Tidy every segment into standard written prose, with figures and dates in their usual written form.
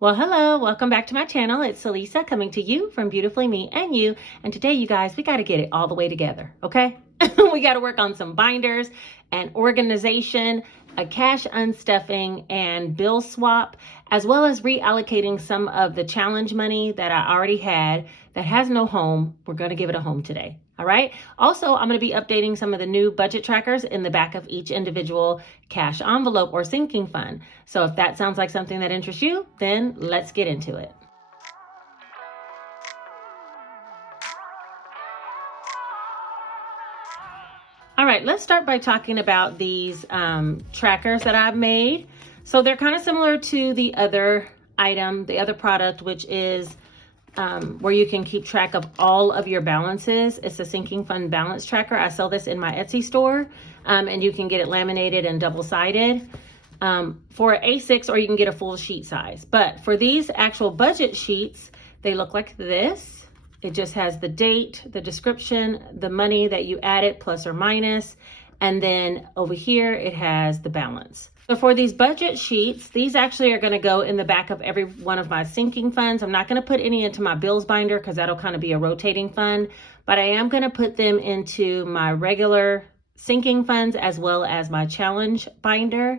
Well, hello, welcome back to my channel. It's Celisa coming to you from Beautifully Me and You. And today, you guys, we got to get it all the way together, okay? We got to work on some binders and organization, a cash unstuffing and bill swap, as well as reallocating some of the challenge money that I already had that has no home. We're going to give it a home today. All right. Also, I'm going to be updating some of the new budget trackers in the back of each individual cash envelope or sinking fund. So if that sounds like something that interests you, then let's get into it. All right, let's start by talking about these trackers that I've made. So they're kind of similar to the other item, the other product, which is where you can keep track of all of your balances. It's a sinking fund balance tracker. I sell this in my Etsy store, and you can get it laminated and double-sided for A6, or you can get a full sheet size. But for these actual budget sheets, they look like this. It just has the date, the description, the money that you added plus or minus, and then over here it has the balance. So for these budget sheets, these actually are going to go in the back of every one of my sinking funds. I'm not going to put any into my bills binder because that'll kind of be a rotating fund, but I am going to put them into my regular sinking funds as well as my challenge binder.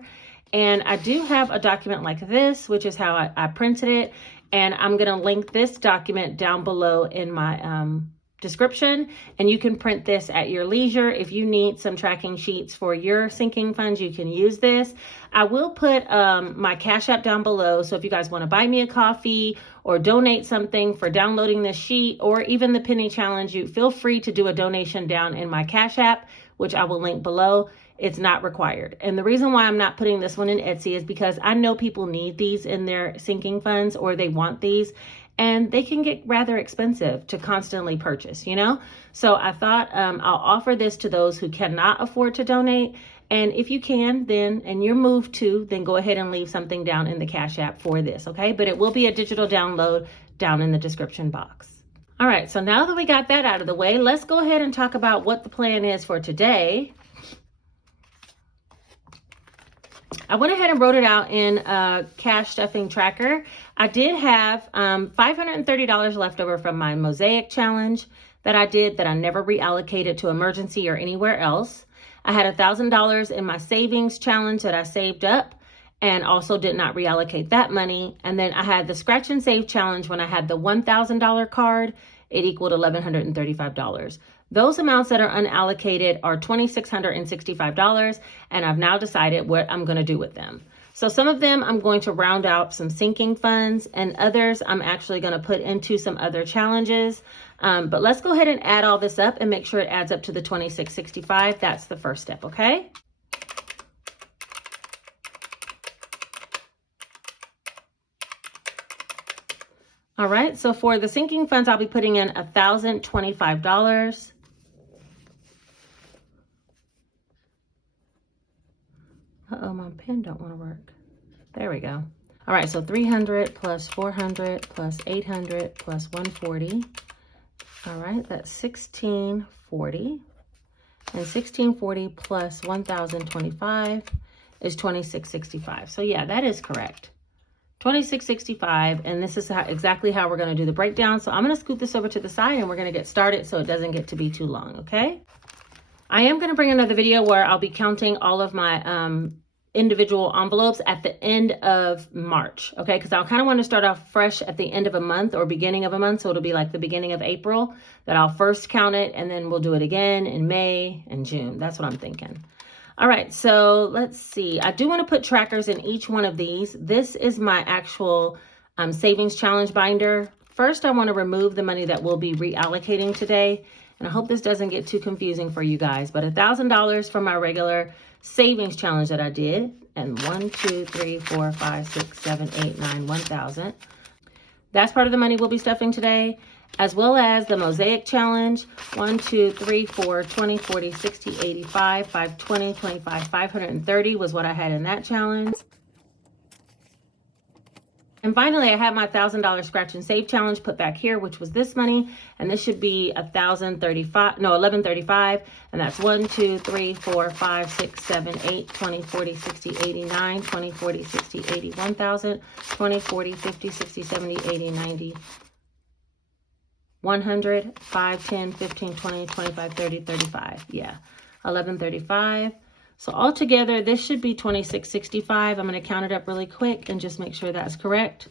And I do have a document like this, which is how I printed it. And I'm going to link this document down below in my description. And you can print this at your leisure. If you need some tracking sheets for your sinking funds, you can use this. I will put my Cash App down below. So if you guys want to buy me a coffee or donate something for downloading this sheet, or even the penny challenge, you feel free to do a donation down in my Cash App, which I will link below. It's not required. And the reason why I'm not putting this one in Etsy is because I know people need these in their sinking funds, or they want these, and they can get rather expensive to constantly purchase, you know? So I thought I'll offer this to those who cannot afford to donate. And if you can, then, and you're moved to, then go ahead and leave something down in the Cash App for this, okay? But it will be a digital download down in the description box. All right, so now that we got that out of the way, let's go ahead and talk about what the plan is for today. I went ahead and wrote it out in a cash stuffing tracker. I did have $530 left over from my mosaic challenge that I did that I never reallocated to emergency or anywhere else. I had $1,000 in my savings challenge that I saved up and also did not reallocate that money. And then I had the scratch and save challenge when I had the $1,000 card. It equaled $1,135. Those amounts that are unallocated are $2,665, and I've now decided what I'm going to do with them. So some of them I'm going to round out some sinking funds, and others I'm actually going to put into some other challenges. But let's go ahead and add all this up and make sure it adds up to the $2,665. That's the first step, okay? All right, so for the sinking funds, I'll be putting in $1,025. Uh-oh, my pen don't want to work. There we go. All right, so 300 plus 400 plus 800 plus 140. All right, that's 1640. And 1640 plus 1,025 is 2,665. So yeah, that is correct. 2,665, and this is exactly how we're going to do the breakdown. So I'm going to scoot this over to the side and we're going to get started so it doesn't get to be too long, okay? I am going to bring another video where I'll be counting all of my individual envelopes at the end of March, okay? Because I kind of want to start off fresh at the end of a month or beginning of a month. So it'll be like the beginning of April that I'll first count it, and then we'll do it again in May and June. That's what I'm thinking. All right, so let's see. I do want to put trackers in each one of these. This is my actual savings challenge binder. First, I want to remove the money that we'll be reallocating today. And I hope this doesn't get too confusing for you guys. But $1,000 from my regular savings challenge that I did. And 1, 2, 3, 4, 5, 6, 7, 8, 9, 1,000. That's part of the money we'll be stuffing today, as well as the mosaic challenge. 1, 2, 3, 4, 20, 40, 60, 85, 520, 25, 530 was what I had in that challenge. And finally, I have my $1,000 scratch and save challenge put back here, which was this money. And this should be $1135. And that's 1, 2, 3, 4, 5, 6, 7, 8, 20, 40, 60, 80, 9, 20, 40, 60, 80, 1,000, 20, 40, 50, 60, 70, 80, 90, 100, 5, 10, 15, 20, 25, 30, 35. Yeah, 1135. So altogether, this should be 2665. I'm going to count it up really quick and just make sure that's correct.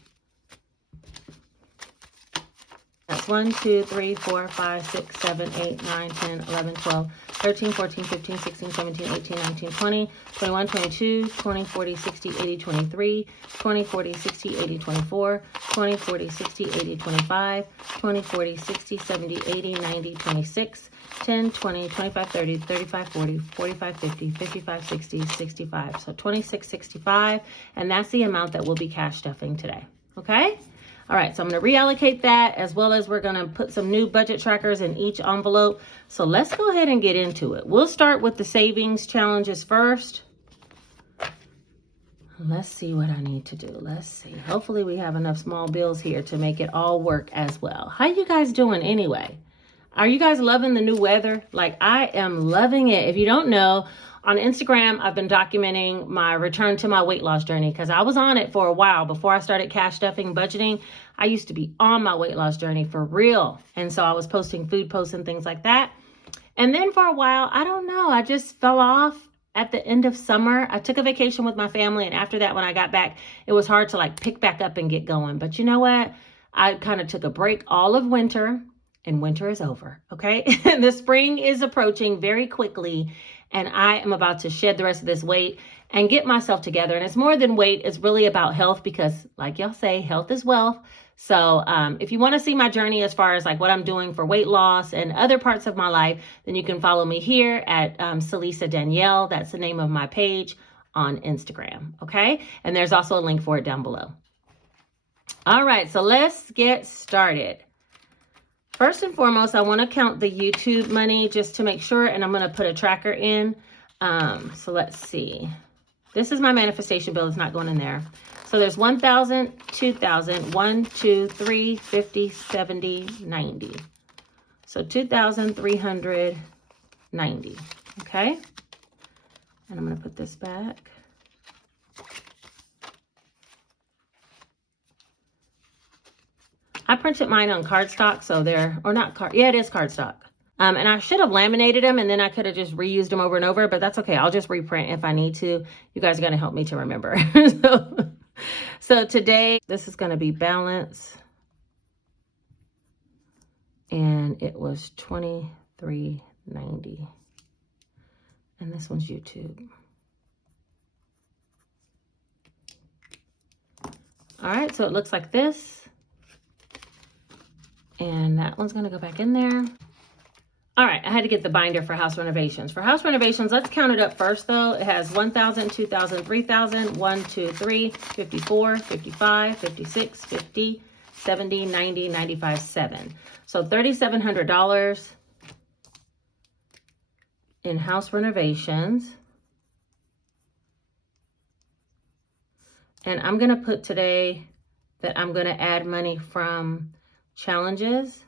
That's 1, 2, 3, 4, 5, 6, 7, 8, 9, 10, 11, 12, 13, 14, 15, 16, 17, 18, 19, 20, 21, 22, 20, 40, 60, 80, 23, 20, 40, 60, 80, 24, 20, 40, 60, 80, 25, 20, 40, 60, 70, 80, 90, 26, 10, 20, 25, 30, 35, 40, 45, 50, 55, 60, 65. So 2665, and that's the amount that we'll be cash stuffing today. Okay? All right, so I'm going to reallocate that, as well as we're going to put some new budget trackers in each envelope. So let's go ahead and get into it. We'll start with the savings challenges first. Let's see what I need to do. Let's see. Hopefully we have enough small bills here to make it all work as well. How you guys doing anyway? Are you guys loving the new weather? Like, I am loving it. If you don't know, on Instagram, I've been documenting my return to my weight loss journey because I was on it for a while before I started cash stuffing budgeting. I used to be on my weight loss journey for real. And so I was posting food posts and things like that. And then for a while, I don't know, I just fell off at the end of summer. I took a vacation with my family. And after that, when I got back, it was hard to like pick back up and get going. But you know what? I kind of took a break all of winter. And winter is over, okay? The spring is approaching very quickly, and I am about to shed the rest of this weight and get myself together. And it's more than weight, it's really about health because, like y'all say, health is wealth. So if you want to see my journey as far as like what I'm doing for weight loss and other parts of my life, then you can follow me here at Celisa Danielle. That's the name of my page on Instagram, okay? And there's also a link for it down below. All right, so let's get started. First and foremost, I want to count the YouTube money just to make sure, and I'm going to put a tracker in. So let's see. This is my manifestation bill. It's not going in there. So there's 1,000, 2,000, 1, 2, 3, 50, 70, 90. So 2,390. Okay. And I'm going to put this back. I printed mine on cardstock, so it is cardstock. And I should have laminated them, and then I could have just reused them over and over, but that's okay. I'll just reprint if I need to. You guys are going to help me to remember. So today, this is going to be balance. And it was $23.90. And this one's YouTube. All right, so it looks like this. And that one's going to go back in there. All right, I had to get the binder for house renovations. For house renovations, let's count it up first, though. It has 1,000, 2,000, 3,000, 1, 2, 3, 54, 55, 56, 50, 70, 90, 95, 7. So $3,700 in house renovations. And I'm going to put today that I'm going to add money from challenges,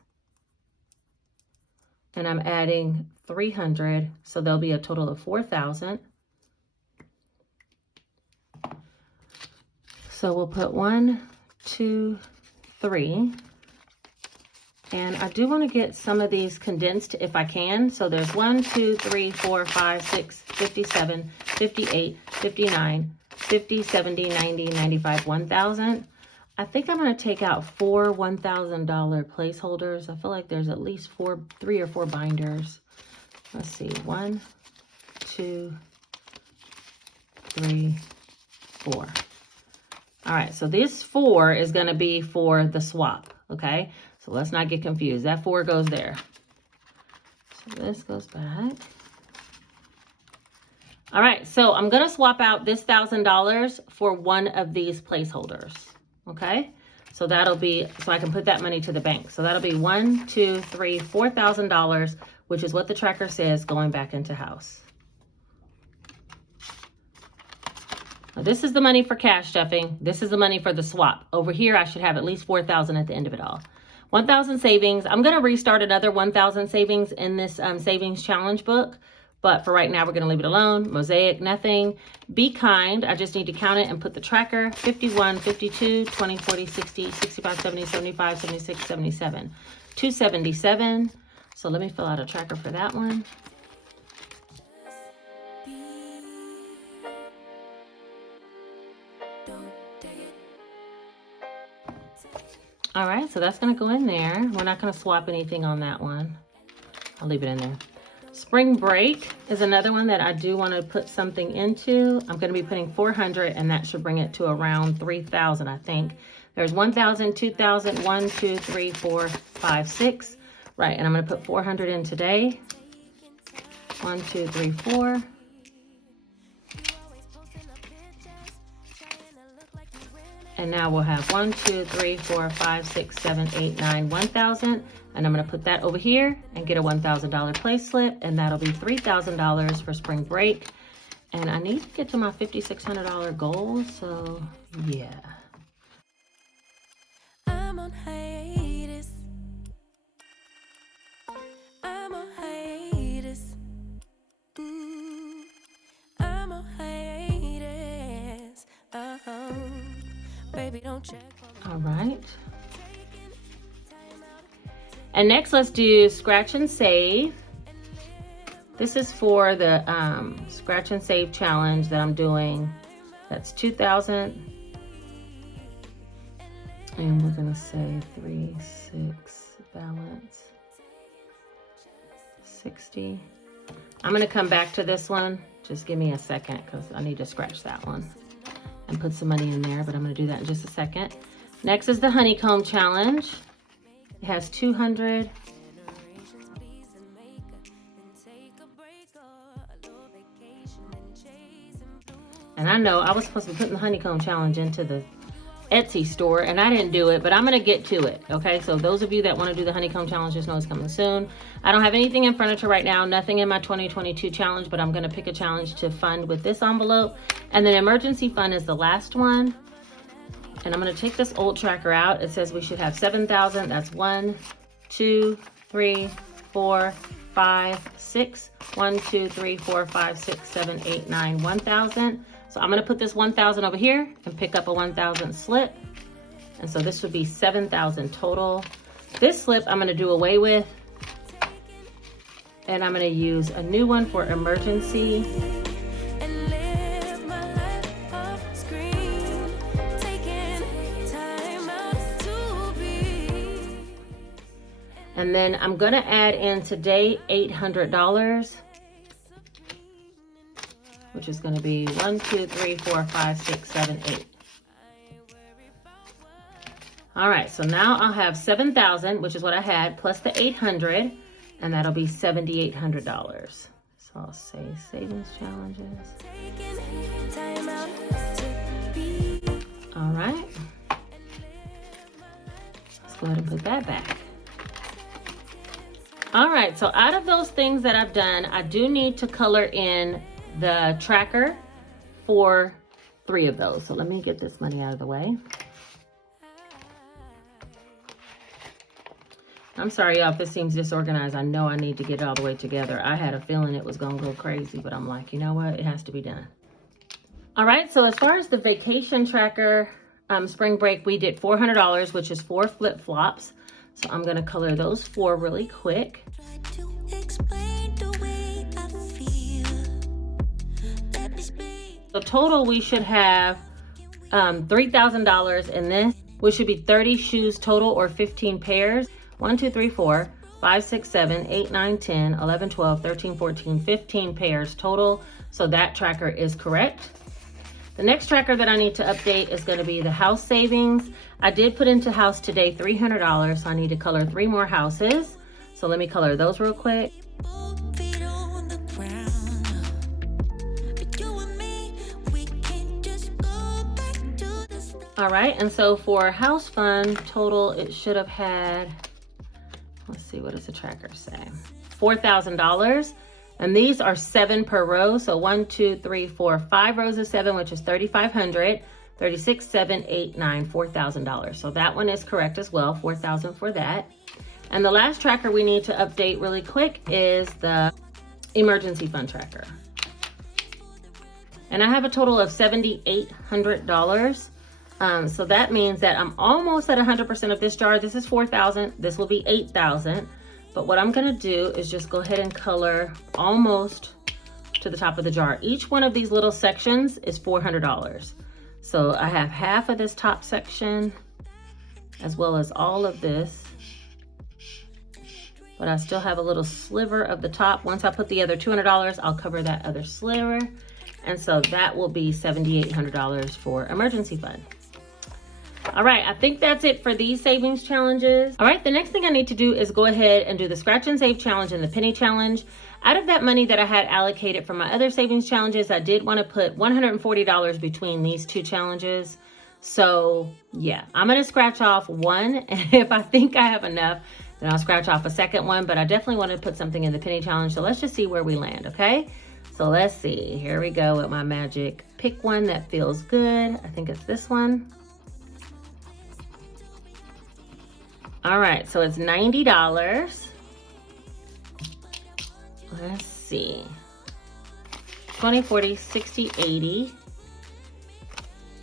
and I'm adding 300, so there'll be a total of 4,000. So we'll put 1, 2, 3, and I do want to get some of these condensed if I can. So there's 1, 2, 3, 4, 5, 6, 57, 58, 59, 50, 70, 90, 95, 1,000. I think I'm going to take out 4 $1,000 placeholders. I feel like there's at least 3 or 4 binders. Let's see. 1, 2, 3, 4. All right. So this 4 is going to be for the swap. Okay. So let's not get confused. That 4 goes there. So this goes back. All right. So I'm going to swap out this $1,000 for one of these placeholders. Okay, so that'll be, so I can put that money to the bank. So that'll be 1, 2, 3, $4,000, which is what the tracker says, going back into house. Now, this is the money for cash stuffing. This is the money for the swap. Over here, I should have at least 4,000 at the end of it all. 1,000 savings. I'm going to restart another 1,000 savings in this savings challenge book. But for right now, we're going to leave it alone. Mosaic, nothing. Be kind. I just need to count it and put the tracker. 51, 52, 20, 40, 60, 65, 70, 75, 76, 77. 277. So let me fill out a tracker for that one. All right, so that's going to go in there. We're not going to swap anything on that one. I'll leave it in there. Spring break is another one that I do want to put something into. I'm going to be putting 400, and that should bring it to around 3,000, I think. There's 1,000, 2,000, 1, 2, 3, 4, 5, 6. Right, and I'm going to put 400 in today. 1, 2, 3, 4. And now we'll have 1, 2, 3, 4, 5, 6, 7, 8, 9, 1,000. And I'm going to put that over here and get a $1,000 place slip. And that'll be $3,000 for spring break. And I need to get to my $5,600 goal. So, yeah. I'm on hiatus. I'm on hiatus. I'm on hiatus. Baby, don't check. All right. And next, let's do scratch and save. This is for the scratch and save challenge that I'm doing. That's 2,000. And we're gonna say 3, 6, balance, 60. I'm gonna come back to this one. Just give me a second because I need to scratch that one and put some money in there, but I'm gonna do that in just a second. Next is the honeycomb challenge. It has 200. And I know I was supposed to be putting the honeycomb challenge into the Etsy store, and I didn't do it, but I'm gonna get to it, okay? So those of you that wanna do the honeycomb challenge, just know it's coming soon. I don't have anything in furniture right now, nothing in my 2022 challenge, but I'm gonna pick a challenge to fund with this envelope. And then emergency fund is the last one. And I'm gonna take this old tracker out. It says we should have 7,000. That's 1, 2, 3, 4, 5, 6. 1, 2, 3, 4, 5, 6, 7, 8, 9, 1,000. So I'm gonna put this 1,000 over here and pick up a 1,000 slip. And so this would be 7,000 total. This slip I'm gonna do away with. And I'm gonna use a new one for emergency. And then I'm gonna add in today $800, which is gonna be 1, 2, 3, 4, 5, 6, 7, 8. All right, so now I'll have 7,000, which is what I had, plus the 800, and that'll be $7,800. So I'll say savings challenges. All right. Let's go ahead and put that back. All right, so out of those things that I've done, I do need to color in the tracker for 3 of those. So let me get this money out of the way. I'm sorry, y'all, if this seems disorganized. I know I need to get it all the way together. I had a feeling it was gonna go crazy, but I'm like, you know what? It has to be done. All right, so as far as the vacation tracker, spring break, we did $400, which is 4 flip-flops. So I'm gonna color those 4 really quick. So total, we should have $3,000 in this, which should be 30 shoes total or 15 pairs. 1, 2, 3, 4, 5, 6, 7, 8, 9, 10, 11, 12, 13, 14, 15 pairs total. So that tracker is correct. The next tracker that I need to update is going to be the house savings. I did put into house today $300, so I need to color 3 more houses. So let me color those real quick. All right, and so for house fund total, it should have had, let's see, what does the tracker say? $4,000. And these are 7 per row. So 1, 2, 3, 4, 5 rows of 7, which is $3,500. 36, 7, 8, 9, $4,000. So that one is correct as well, $4,000 for that. And the last tracker we need to update really quick is the emergency fund tracker. And I have a total of $7,800. So that means that I'm almost at 100% of this jar. This is $4,000. This will be $8,000. But what I'm gonna do is just go ahead and color almost to the top of the jar. Each one of these little sections is $400. So I have half of this top section as well as all of this. But I still have a little sliver of the top. Once I put the other $200, I'll cover that other sliver. And so that will be $7,800 for emergency fund. All right, I think that's it for these savings challenges. All right, the next thing I need to do is go ahead and do the scratch and save challenge and the penny challenge. Out of that money that I had allocated for my other savings challenges, I did want to put $140 between these two challenges. So yeah, I'm gonna scratch off one, and if I think I have enough, then I'll scratch off a second one, but I definitely want to put something in the penny challenge. So let's just see where we land, okay? So let's see, here we go with my magic. Pick one that feels good. I think it's this one. All right, so it's $90. Let's see. 20, 40, 60, 80,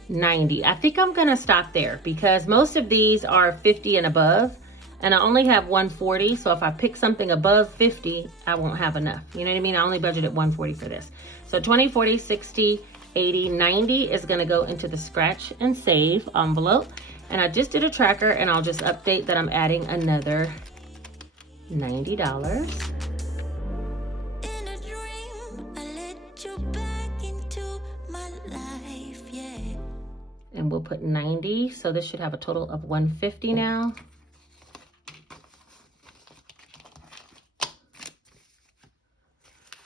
90. I think I'm gonna stop there because most of these are 50 and above, and I only have 140. So if I pick something above 50, I won't have enough. You know what I mean? I only budgeted 140 for this. So 20, 40, 60, 80, 90 is gonna go into the scratch and save envelope. And I just did a tracker, and I'll just update that I'm adding another $90. In a dream, I let you back into my life, yeah. And we'll put 90, so this should have a total of 150 now.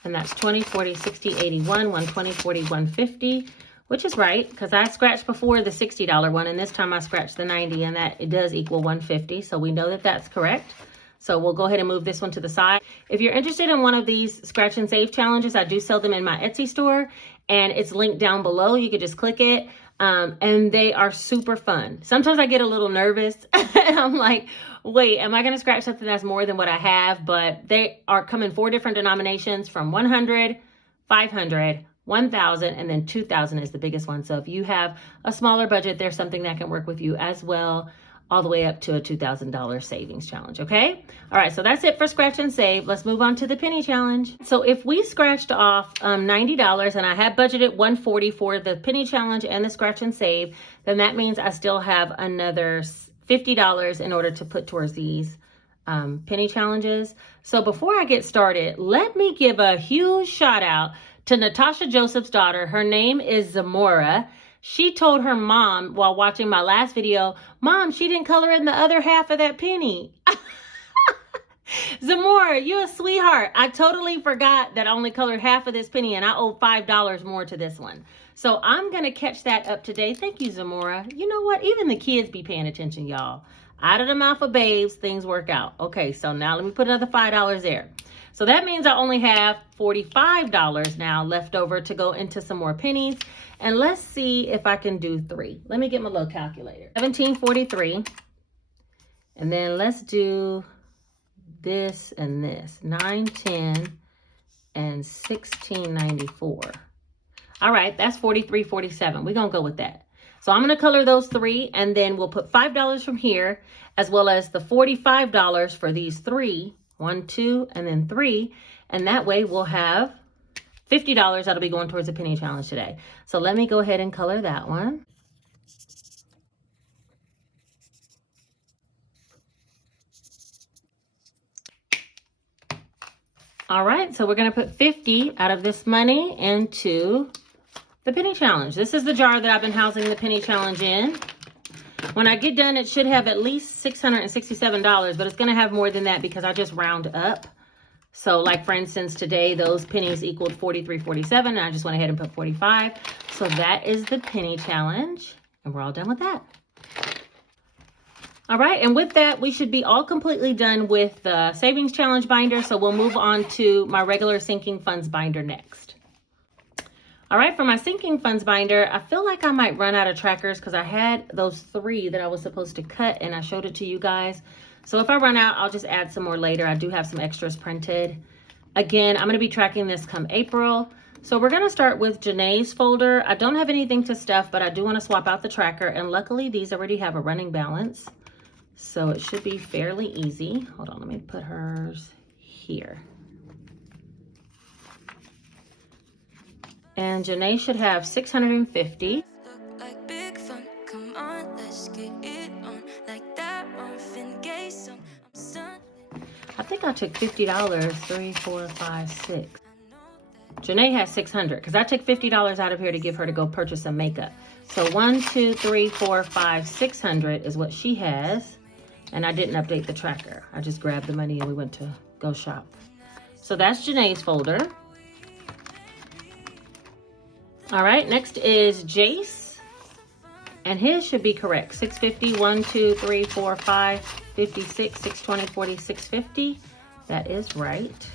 And that's 20, 40, 60, 81, 120, 40, 150. Which is right, because I scratched before the $60 one, and this time I scratched the 90, and that it does equal 150. So we know that that's correct. So we'll go ahead and move this one to the side. If you're interested in one of these scratch and save challenges, I do sell them in my Etsy store, and it's linked down below. You could just click it, and they are super fun. Sometimes I get a little nervous, and I'm like, wait, am I going to scratch something that's more than what I have? But they are come in 4 different denominations from 100, 500, 1,000, and then 2,000 is the biggest one. So if you have a smaller budget, there's something that can work with you as well, all the way up to a $2,000 savings challenge, okay? All right, so that's it for scratch and save. Let's move on to the penny challenge. So if we scratched off $90 and I had budgeted $140 for the penny challenge and the scratch and save, then that means I still have another $50 in order to put towards these penny challenges. So before I get started, let me give a huge shout out to Natasha Joseph's daughter. Her name is Zamora. She told her mom while watching my last video, Mom, she didn't color in the other half of that penny. Zamora, you a sweetheart. I totally forgot that I only colored half of this penny, and I owe $5 more to this one. So I'm going to catch that up today. Thank you, Zamora. You know what? Even the kids be paying attention, y'all. Out of the mouth of babes, things work out. Okay, so now let me put another $5 there. So that means I only have $45 now left over to go into some more pennies. And let's see if I can do 3. Let me get my little calculator. 1743. And then let's do this and this. 910 and 1694. All right, that's 43.47. We're going to go with that. So I'm going to color those 3, and then we'll put $5 from here, as well as the $45 for these 3. 1, 2, and then 3. And that way we'll have $50 that'll be going towards the penny challenge today. So let me go ahead and color that one. All right, so we're going to put 50 out of this money into the penny challenge. This is the jar that I've been housing the penny challenge in. When I get done, it should have at least $667, but it's going to have more than that because I just round up. So like, for instance, today, those pennies equaled 43.47, and I just went ahead and put 45. So that is the penny challenge, and we're all done with that. All right, and with that, we should be all completely done with the savings challenge binder. So we'll move on to my regular sinking funds binder next. All right, for my sinking funds binder, I feel like I might run out of trackers because I had those 3 that I was supposed to cut and I showed it to you guys. So if I run out, I'll just add some more later. I do have some extras printed. Again, I'm going to be tracking this come April. So we're going to start with Janae's folder. I don't have anything to stuff, but I do want to swap out the tracker. And luckily, these already have a running balance. So it should be fairly easy. Hold on, let me put hers here. And Janae should have 650. Look like big fun. Come on, let's get it on. Like that Marvin Gaye song. I'm stunned. I think I took $50. 3, 4, 5, 6. Janae has 600 because I took $50 out of here to give her to go purchase some makeup. So 1, 2, 3, 4, 5, 600 is what she has. And I didn't update the tracker. I just grabbed the money and we went to go shop. So that's Janae's folder. All right, next is Jace. And his should be correct. 650, 1, 2, 3, 4, 5, 56, 620, 40, 650. That is right.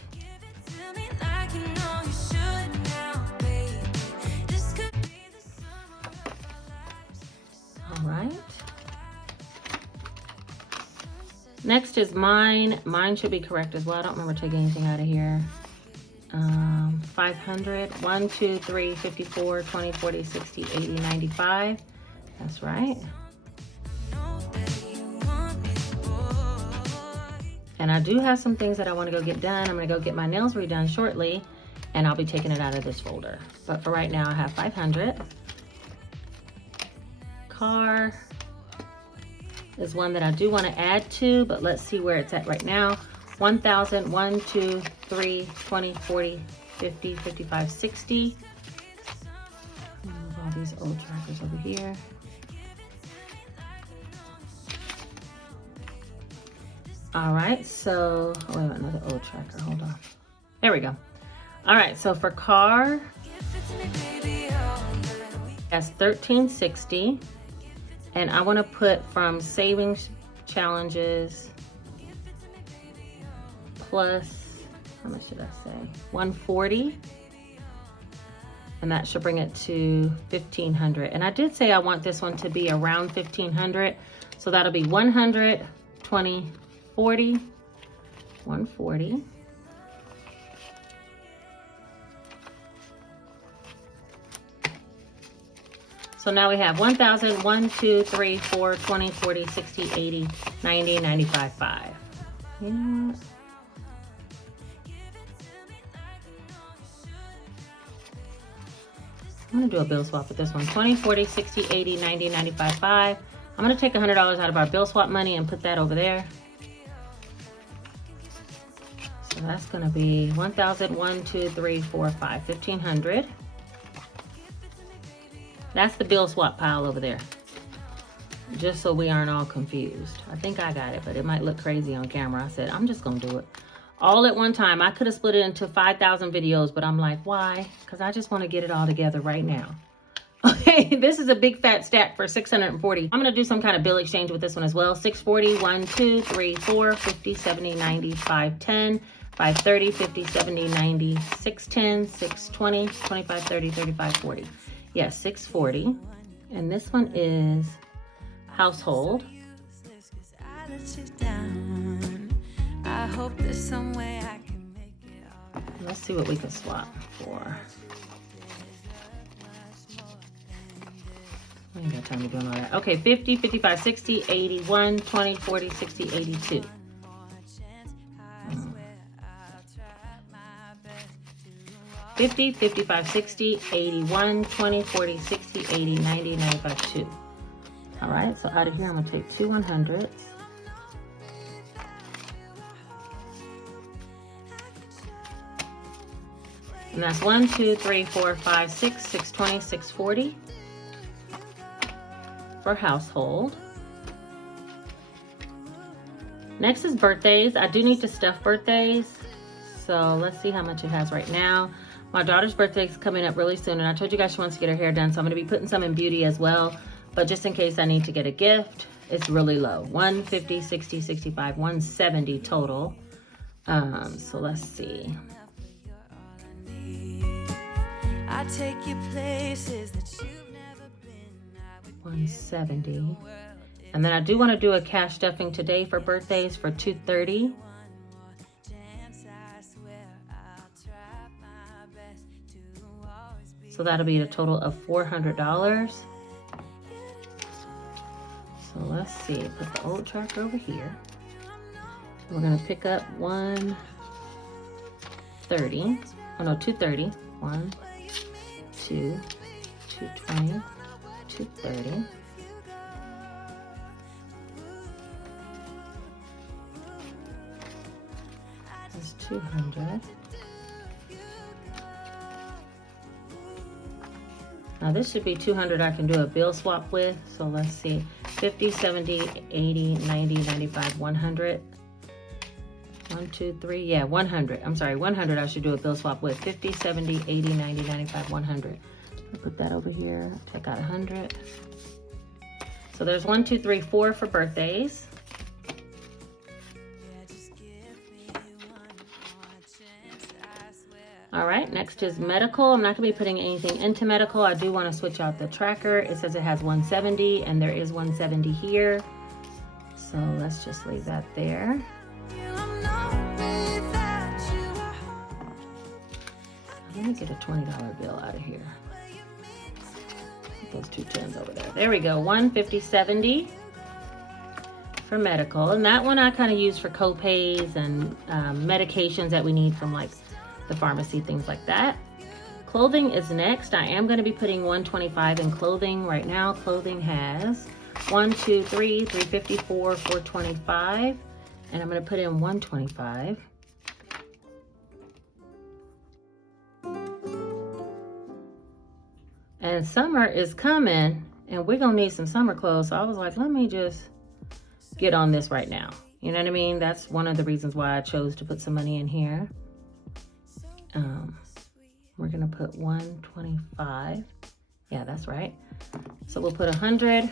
Feel me like you know you should now, baby. This could be the summer vibes. All right. Next is mine. Mine should be correct as well. I don't remember taking anything out of here. 500. 1, 2, 3, 54, 20, 40, 60, 80, 95. That's right. And I do have some things that I want to go get done. I'm going to go get my nails redone shortly, and I'll be taking it out of this folder. But for right now, I have 500. Car is one that I do want to add to, but let's see where it's at right now. 1,000, 1, 2, 3, 20, 40, 50, 55, 60. Move all these old trackers over here. All right, so, oh, wait, another old tracker, hold on. There we go. All right, so for car, that's 1360. And I want to put from savings challenges plus, how much did I say? 140. And that should bring it to 1,500. And I did say I want this one to be around 1,500. So that'll be 100, 20, 40, 140. So now we have 1,000, 1, 2, 3, 4, 20, 40, 60, 80, 90, 95, 5. You know what? I'm gonna do a bill swap with this one. 20, 40, 60, 80, 90, 95, 5. I'm gonna take $100 out of our bill swap money and put that over there. So that's gonna be 1,000, 1, 2, 3, 4, 5, 1,500. That's the bill swap pile over there. Just so we aren't all confused. I think I got it, but it might look crazy on camera. I said, I'm just gonna do it all at one time. I could have split it into 5,000 videos, but I'm like, why? Because I just want to get it all together right now. Okay, this is a big fat stack for 640. I'm gonna do some kind of bill exchange with this one as well. 640, 1, 2, 3, 4, 50, 70, 90, 510, 530, 50, 70, 90, 610, 620, 25, 30, 35, 40. Yes, 640. And this one is household. I hope there's some way I can make it all. Let's see what we can swap for. I ain't got time to do all that. Okay, 50, 55, 60, 81, 20, 40, 60, 82. 50, 55, 60, 81, 20, 40, 60, 80, 90, 95, 2. All right, so out of here, I'm gonna take 2 100s. And that's 1, 2, 3, 4, 5, 6, 620, 640 for household. Next is birthdays. I do need to stuff birthdays. So let's see how much it has right now. My daughter's birthday is coming up really soon, and I told you guys she wants to get her hair done, so I'm going to be putting some in beauty as well. But just in case I need to get a gift, it's really low. 150, 60, 65, 170 total. So let's see. I take you places that you've never been. 170. And then I do want to do a cash stuffing today for birthdays for 230. So that'll be a total of $400. So let's see, put the old tracker over here. We're gonna pick up 130. Oh no, 230. 1, 2, 220, 230. That's 200. Now this should be 200 I can do a bill swap with. So let's see, 50, 70, 80, 90, 95, 100. 1, 2, 3, yeah, 100. I'm sorry, 100 I should do a bill swap with. 50, 70, 80, 90, 95, 100. I'll put that over here, take out 100. So there's 1, 2, 3, 4 for birthdays. All right, next is medical. I'm not gonna be putting anything into medical. I do wanna switch out the tracker. It says it has 170 and there is 170 here. So let's just leave that there. Let me get a $20 bill out of here. Put those two tens over there. There we go, 150, 70 for medical. And that one I kind of use for co-pays and medications that we need from like the pharmacy, things like that. Clothing is next. I am going to be putting 125 in clothing right now. Clothing has 1, 2, 3, 354, 425, and I'm going to put in 125. And summer is coming, and we're gonna need some summer clothes. So I was like, let me just get on this right now. You know what I mean? That's one of the reasons why I chose to put some money in here. We're gonna put 125. Yeah, that's right. So we'll put 100,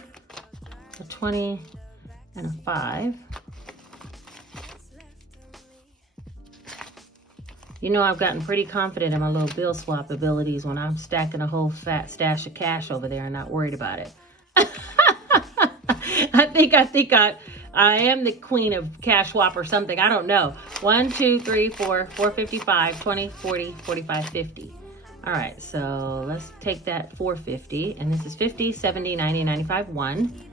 a 20, and a 5. You know, I've gotten pretty confident in my little bill swap abilities when I'm stacking a whole fat stash of cash over there and not worried about it. I am the queen of cash swap or something. I don't know. 1, 2, 3, 4, 455, 20, 40, 45, 50. All right, so let's take that 450, and this is 50, 70, 90, 95, 1.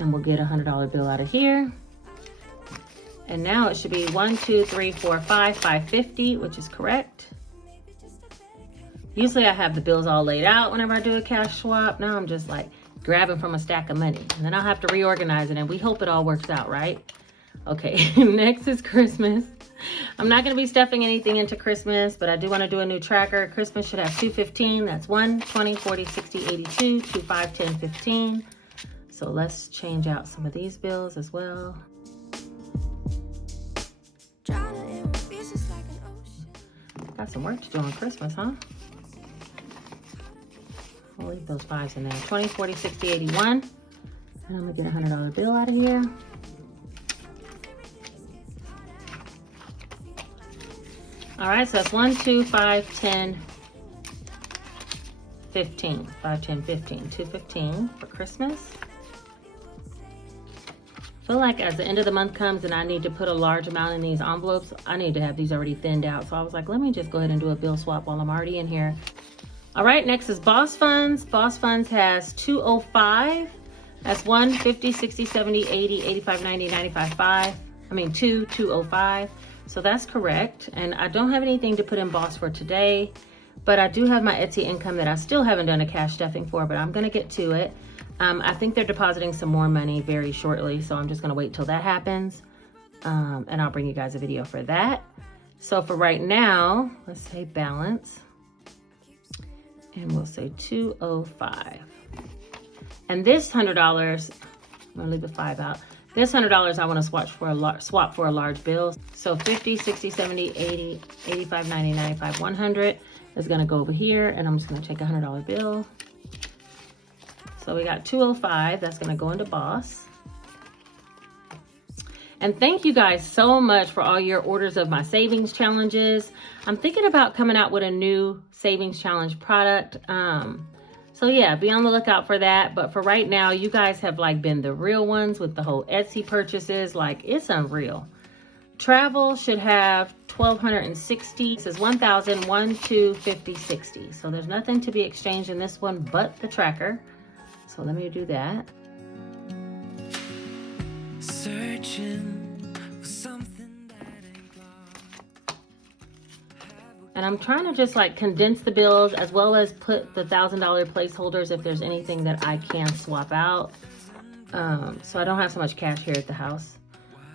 And we'll get a $100 bill out of here. And now it should be 1, 2, 3, 4, 5, 550, which is correct. Usually I have the bills all laid out whenever I do a cash swap. Now I'm just like grabbing from a stack of money. And then I'll have to reorganize it, and we hope it all works out, right? Okay, next is Christmas. I'm not gonna be stuffing anything into Christmas, but I do wanna do a new tracker. Christmas should have 215. That's 1, 20, 40, 60, 82, 25, 10, 15. So let's change out some of these bills as well. Got some work to do on Christmas, huh? We'll leave those 5s in there. 20, 40, 60, 81. And I'm gonna get a $100 bill out of here. All right, so that's 1, 2, 5, 10, 15. 5, 10, 15. 215 for Christmas. I feel like as the end of the month comes and I need to put a large amount in these envelopes, I need to have these already thinned out. So I was like, let me just go ahead and do a bill swap while I'm already in here. All right, next is Boss Funds. Boss Funds has 205. That's 1, 50, 60, 70, 80, 85, 90, 95, 5. I mean 205. So that's correct. And I don't have anything to put in Boss for today, but I do have my Etsy income that I still haven't done a cash stuffing for, but I'm gonna get to it. I think they're depositing some more money very shortly, so I'm just gonna wait till that happens. And I'll bring you guys a video for that. So for right now, let's say balance. And we'll say 205. And this $100, I'm gonna leave the 5 out. This $100 I wanna swap for a large bill. So 50, 60, 70, 80, 85, 90, 95, 100 is gonna go over here, and I'm just gonna take a $100 bill. So we got 205, that's gonna go into Boss. And thank you guys so much for all your orders of my savings challenges. I'm thinking about coming out with a new savings challenge product. So yeah, be on the lookout for that. But for right now, you guys have like been the real ones with the whole Etsy purchases. Like, it's unreal. Travel should have 1,260. It says 1,000, 1, 2, 50, 60. So there's nothing to be exchanged in this one but the tracker. So let me do that. Searching for something that ain't lost. And I'm trying to just like condense the bills as well as put the $1,000 placeholders if there's anything that I can swap out. So I don't have so much cash here at the house.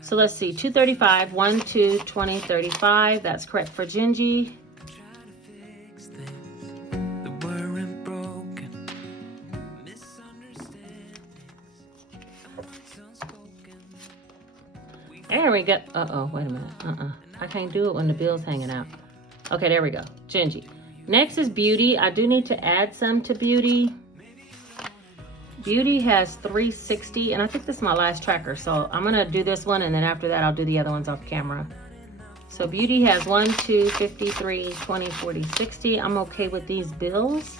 So let's see, 235, 1, 2, 20, 35. That's correct for Gingy. There we go. Uh-oh, wait a minute. I can't do it when the bill's hanging out. Okay, there we go. Gingy. Next is Beauty. I do need to add some to Beauty. Beauty has 360, and I think this is my last tracker, so I'm gonna do this one, and then after that I'll do the other ones off camera. So Beauty has 1, 2, 53, 20, 40, 60. I'm okay with these bills.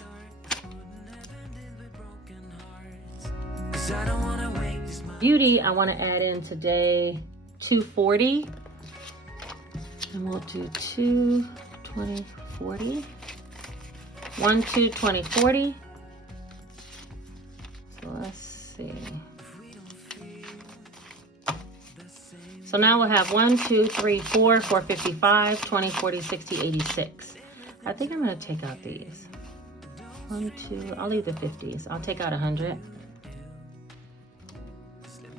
Beauty, I want to add in today 240, and we'll do 2, 20, 40. 1, 2, 20, 40. Let's see. So now we'll have 1, 2, 3, 4, 455, 20, 40, 60, 86. I think I'm going to take out these. 1, 2, I'll leave the 50s. I'll take out 100.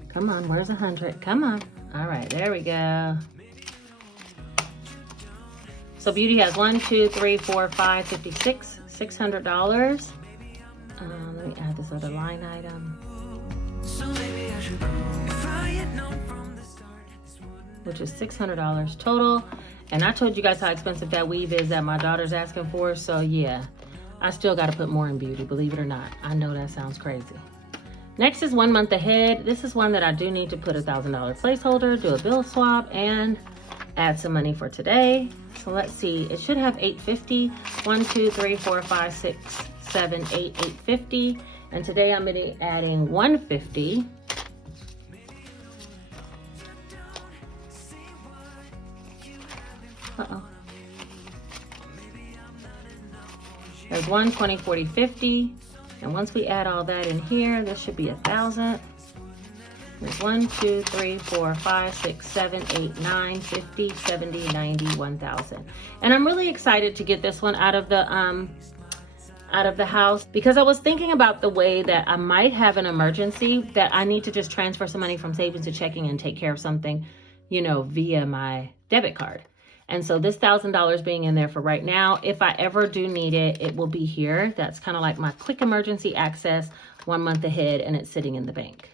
Come on, where's 100? Come on. All right, there we go. So Beauty has 1, 2, 3, 4, 5, 56, $600. Let me add this other line item, which is $600 total. And I told you guys how expensive that weave is that my daughter's asking for. So yeah, I still got to put more in Beauty, believe it or not. I know that sounds crazy. Next is 1 month ahead. This is one that I do need to put $1,000 placeholder, do a bill swap, and add some money for today. So let's see, it should have 850. 1, 2, 3, 4, 5, 6, 7, 8, 850. And today I'm going to be adding 150. There's 1, 20, 40, 50. And once we add all that in here, this should be 1,000. There's 1, 2, 3, 4, 5, 6, 7, 8, 9, 50, 70, 90, 1,000. And I'm really excited to get this one out of the house, because I was thinking about the way that I might have an emergency that I need to just transfer some money from savings to checking and take care of something, you know, via my debit card. And so this $1,000 being in there for right now, if I ever do need it, it will be here. That's kind of like my quick emergency access 1 month ahead, and it's sitting in the bank.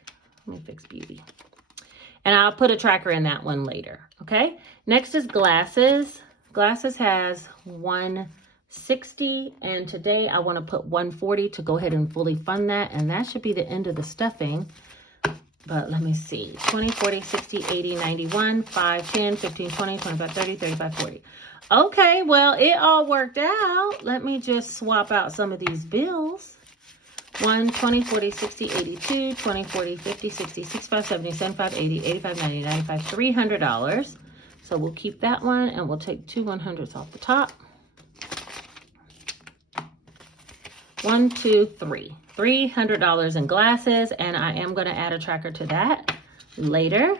Let me fix Beauty. And I'll put a tracker in that one later, okay? Next is Glasses. Glasses has 160, and today I want to put 140 to go ahead and fully fund that, and that should be the end of the stuffing. But let me see, 20, 40, 60, 80, 91, 5, 10, 15, 20, 25, 30, 35, 40. Okay, well, it all worked out. Let me just swap out some of these bills. 1, 20, 40, 60, 82, 20, 40, 50, 60, 65, 70, 75, 80, 85, 90, 95, $300. So we'll keep that one, and we'll take 2 100s off the top. 1, 2, 3. $300 in Glasses, and I am going to add a tracker to that later.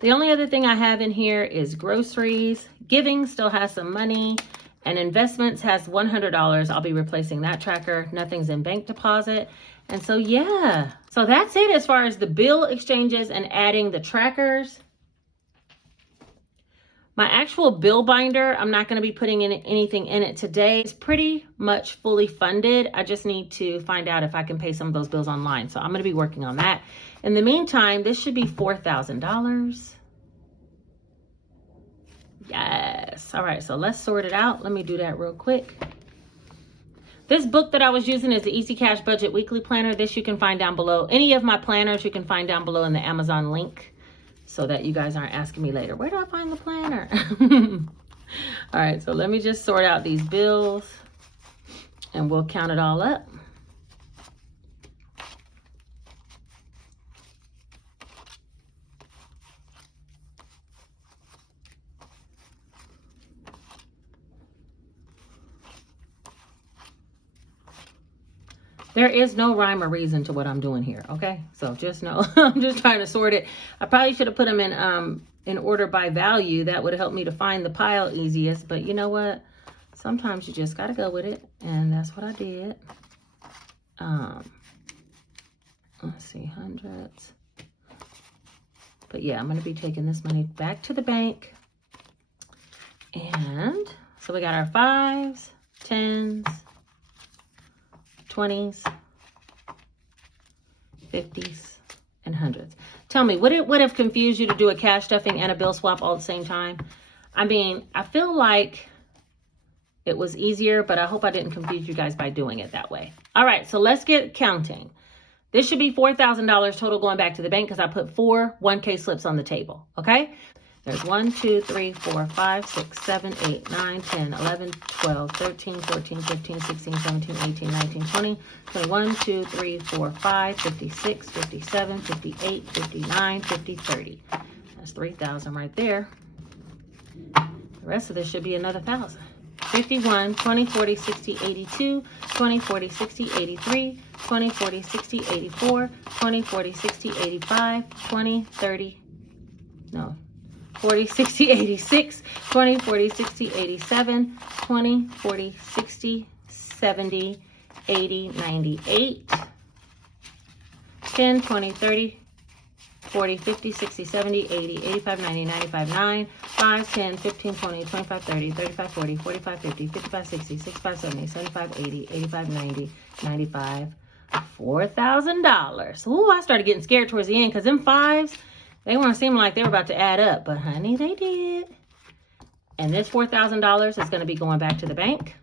The only other thing I have in here is groceries. Giving still has some money, and investments has $100. I'll be replacing that tracker. Nothing's in bank deposit. And so yeah, so that's it as far as the bill exchanges and adding the trackers. My actual bill binder, I'm not going to be putting in anything in it today. It's pretty much fully funded. I just need to find out if I can pay some of those bills online. So I'm going to be working on that. In the meantime, this should be $4,000. Yes. All right, so let's sort it out. Let me do that real quick. This book that I was using is the Easy Cash Budget Weekly Planner. This you can find down below. Any of my planners you can find down below in the Amazon link. so that you guys aren't asking me later, where do I find the planner? All right, so let me just sort out these bills and we'll count it all up. There is no rhyme or reason to what I'm doing here, okay? So just know, I'm just trying to sort it. I probably should have put them in order by value. That would have helped me to find the pile easiest. But you know what? Sometimes you just got to go with it. And that's what I did. Let's see, hundreds. But yeah, I'm going to be taking this money back to the bank. And so we got our 5s, 10s, 20s, 50s, and 100s. Tell me, would it have confused you to do a cash stuffing and a bill swap all at the same time? I mean, I feel like it was easier, but I hope I didn't confuse you guys by doing it that way. All right, so let's get counting. This should be $4,000 total going back to the bank because I put 4 1K slips on the table, okay? There's 1, 2, 3, 4, 5, 6, 7, 8, 9, 10, 11, 12, 13, 14, 15, 16, 17, 18, 19, 20, 21, 2, 3, 4, 5, 56, 57, 58, 59, 50, 30. That's 3,000 right there. The rest of this should be another 1,000. 51, 20, 40, 60, 82, 20, 40, 60, 83, 20, 40, 60, 84, 20, 40, 60, 85, 20, 30, no, 40, 60, 86, 20, 40, 60, 87, 20, 40, 60, 70, 80, 98, 10, 20, 30, 40, 50, 60, 70, 80, 85, 90, 95, 9, 5, 10, 15, 20, 25, 30, 35, 40, 45, 50, 55, 60, 65, 70, 75, 80, 85, 90, 95, $4,000. Ooh, I started getting scared towards the end because them 5s, they weren't seeming like they were about to add up, but honey, they did. And this $4,000 is going to be going back to the bank.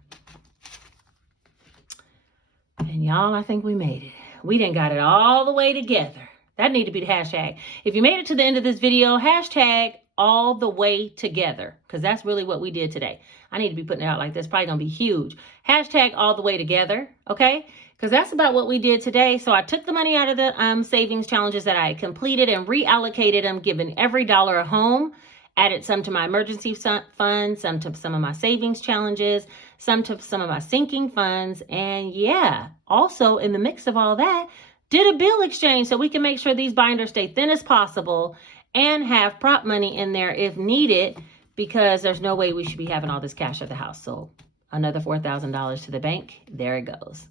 And y'all, I think we made it. We done got it all the way together. That need to be the hashtag. If you made it to the end of this video, hashtag all the way together, because that's really what we did today. I need to be putting it out like this. Probably going to be huge. Hashtag all the way together, okay? Because that's about what we did today. So I took the money out of the savings challenges that I had completed and reallocated them, giving every dollar a home. Added some to my emergency fund, some to some of my savings challenges, some to some of my sinking funds. And yeah, also in the mix of all that, did a bill exchange so we can make sure these binders stay thin as possible and have prop money in there if needed, because there's no way we should be having all this cash at the house. So another $4,000 to the bank. There it goes.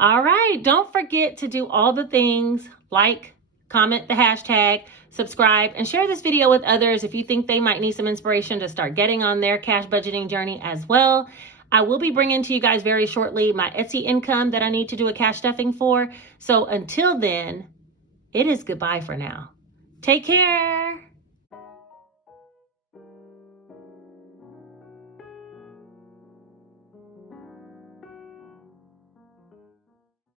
All right. Don't forget to do all the things like, comment the hashtag, subscribe, and share this video with others if you think they might need some inspiration to start getting on their cash budgeting journey as well. I will be bringing to you guys very shortly my Etsy income that I need to do a cash stuffing for. So until then, it is goodbye for now. Take care.